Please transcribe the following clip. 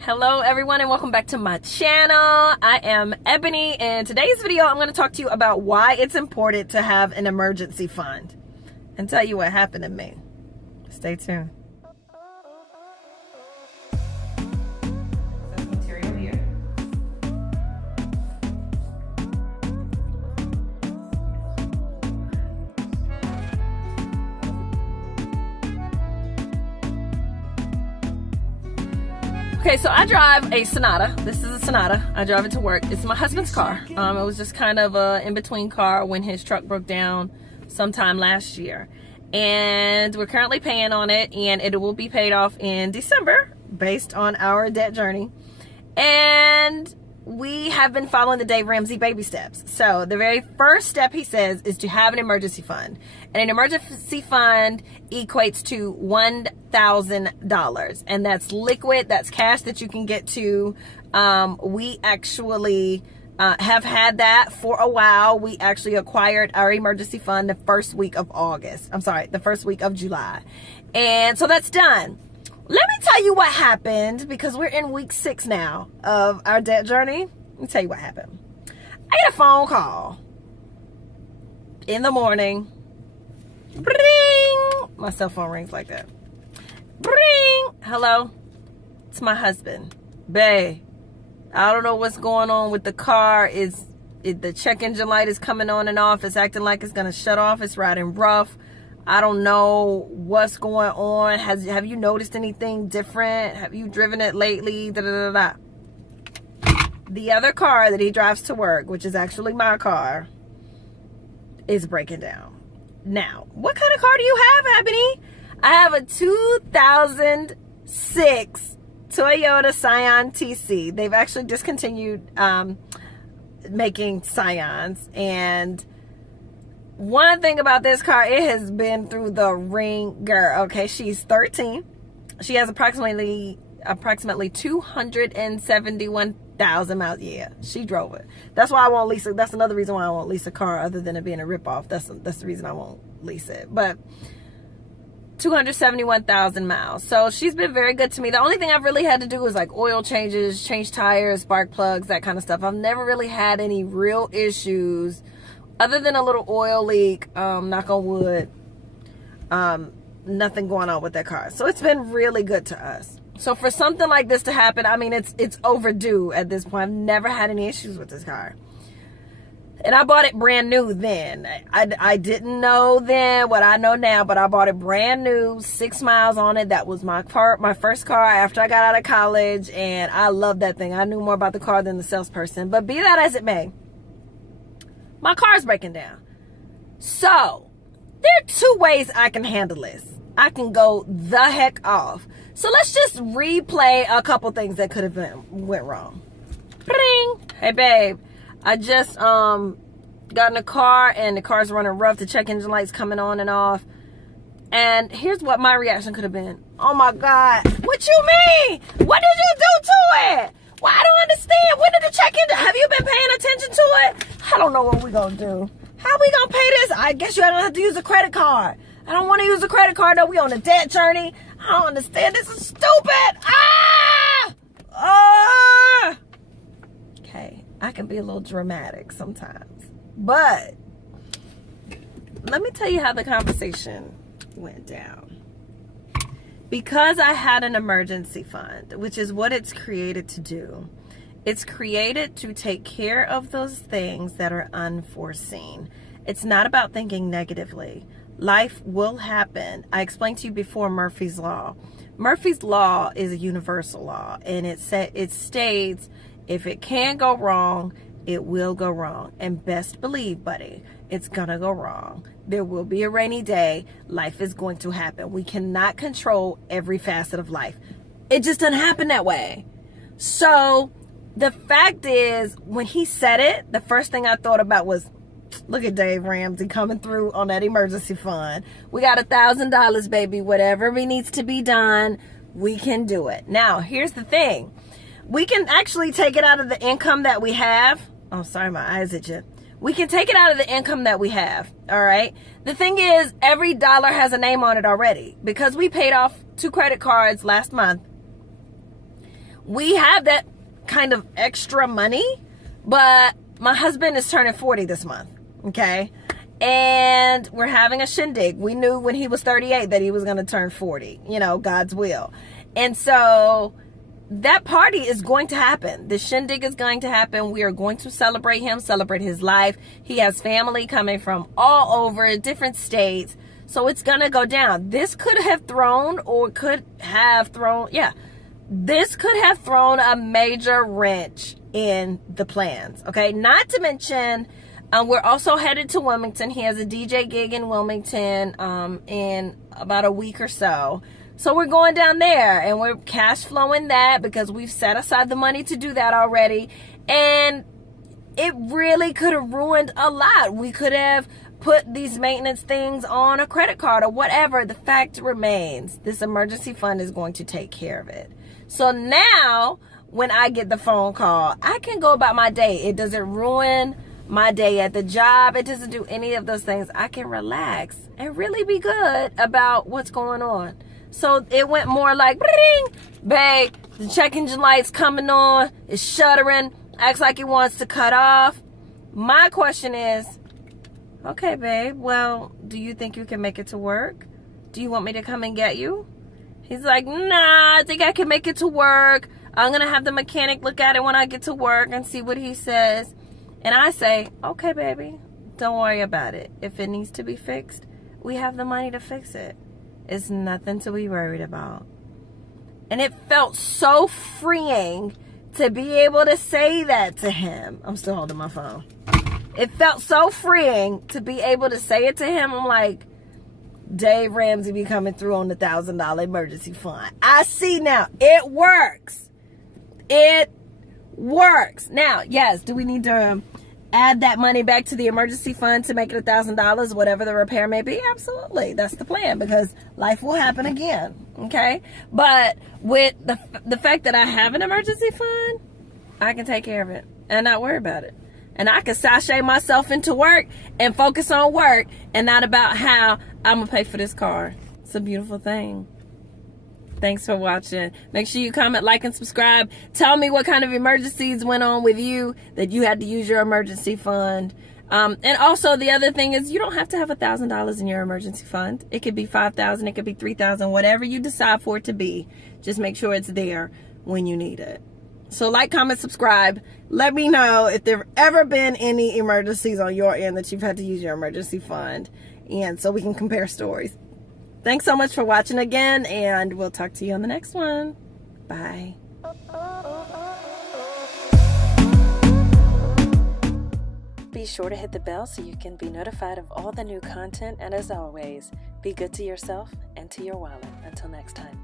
Hello everyone and welcome back to my channel. I am Ebony, and today's video I'm going to talk to you about why it's important to have an emergency fund and tell you what happened to me. Stay tuned. Okay, so I drive a Sonata. This is a Sonata. I drive it to work. It's my husband's car. It was just kind of a in-between car when his truck broke down sometime last year. And we're currently paying on it, and it will be paid off in December based on our debt journey. And we have been following the Dave Ramsey baby steps. So the very first step, he says, is to have an emergency fund. And an emergency fund equates to $1,000. And that's liquid, that's cash that you can get to. We actually have had that for a while. We actually acquired our emergency fund the first week of July. And so that's done. Let me tell you what happened, because we're in week 6 now of our debt journey. Let me tell you what happened. I get a phone call in the morning. Bring! My cell phone rings like that. Bring! Hello? It's my husband. Babe, I don't know what's going on with the car. The check engine light is coming on and off. It's acting like it's going to shut off. It's riding rough. I don't know what's going on. Have you noticed anything different? Have you driven it lately? Da, da, da, da. The other car that he drives to work, which is actually my car, is breaking down. Now, what kind of car do you have, Ebony? I have a 2006 Toyota Scion TC. They've actually discontinued making Scions, and one thing about this car, it has been through the ringer. Okay, she's 13. She has approximately 271,000 miles. Yeah, she drove it. That's why I won't lease it. That's another reason why I won't lease a car, other than it being a ripoff. That's the reason I won't lease it. But 271,000 miles. So she's been very good to me. The only thing I've really had to do is like oil changes, change tires, spark plugs, that kind of stuff. I've never really had any real issues other than a little oil leak, knock on wood. Nothing going on with that car. So it's been really good to us. So for something like this to happen, I mean, it's overdue at this point. I've never had any issues with this car. And I bought it brand new then. I didn't know then what I know now, but I bought it brand new, 6 miles on it. That was my first car after I got out of college, and I loved that thing. I knew more about the car than the salesperson. But be that as it may, my car's breaking down. So there are 2 ways I can handle this. I can go the heck off. So let's just replay a couple things that could have went wrong. Bing! Hey babe, I just got in a car and the car's running rough. The check engine light's coming on and off. And here's what my reaction could have been. Oh my God, what you mean? What did you do to it? Well, I don't understand. When did the check engine? Have you been paying attention to it? I don't know what we're going to do. How we going to pay this? I guess you're going to have to use a credit card. I don't want to use a credit card, though. We on a debt journey. I don't understand. This is stupid. Okay, I can be a little dramatic sometimes. But let me tell you how the conversation went down. Because I had an emergency fund, which is what it's created to do. It's created to take care of those things that are unforeseen. It's not about thinking negatively. Life will happen. I explained to you before Murphy's Law. Murphy's Law is a universal law, and it states if it can go wrong, it will go wrong. And best believe, buddy, it's gonna go wrong. There will be a rainy day. Life is going to happen. We cannot control every facet of life. It just doesn't happen that way. So the fact is, when he said it, the first thing I thought about was, look at Dave Ramsey coming through on that emergency fund. We got $1,000, baby. Whatever needs to be done, we can do it. Now, here's the thing. We can actually take it out of the income that we have. Oh, sorry, my eyes itching. We can take it out of the income that we have. All right. The thing is, every dollar has a name on it already. Because we paid off 2 credit cards last month, we have that kind of extra money, but my husband is turning 40 this month, okay? And we're having a shindig. We knew when he was 38 that he was going to turn 40, God's will. And so that party is going to happen. The shindig is going to happen. We are going to celebrate him, celebrate his life. He has family coming from all over different states. So it's going to go down. This could have thrown a major wrench in the plans. Okay. Not to mention, we're also headed to Wilmington. He has a DJ gig in Wilmington in about a week or so. So we're going down there and we're cash flowing that because we've set aside the money to do that already. And it really could have ruined a lot. We could have put these maintenance things on a credit card or whatever. The fact remains, this emergency fund is going to take care of it. So now when I get the phone call, I can go about my day. It doesn't ruin my day at the job. It doesn't do any of those things. I can relax and really be good about what's going on. So it went more like, babe, the check engine light's coming on, it's shuddering, acts like it wants to cut off. My question is, okay, babe, well, do you think you can make it to work? Do you want me to come and get you? He's like, nah, I think I can make it to work. I'm going to have the mechanic look at it when I get to work and see what he says. And I say, okay, baby, don't worry about it. If it needs to be fixed, we have the money to fix it. It's nothing to be worried about. And it felt so freeing to be able to say that to him. I'm still holding my phone. It felt so freeing to be able to say it to him. I'm like, Dave Ramsey be coming through on the $1,000 emergency fund. I see now. It works. It works. Now, yes, do we need to add that money back to the emergency fund to make it $1,000, whatever the repair may be? Absolutely. That's the plan, because life will happen again. Okay. But with the fact that I have an emergency fund, I can take care of it and not worry about it. And I can sashay myself into work and focus on work and not about how I'm going to pay for this car. It's a beautiful thing. Thanks for watching. Make sure you comment, like, and subscribe. Tell me what kind of emergencies went on with you that you had to use your emergency fund. And also the other thing is, you don't have to have $1,000 in your emergency fund. It could be $5,000. It could be $3,000. Whatever you decide for it to be. Just make sure it's there when you need it. So like, comment, subscribe. Let me know if there have ever been any emergencies on your end that you've had to use your emergency fund. And so we can compare stories. Thanks so much for watching again, and we'll talk to you on the next one. Bye. Be sure to hit the bell so you can be notified of all the new content. And as always, be good to yourself and to your wallet. Until next time.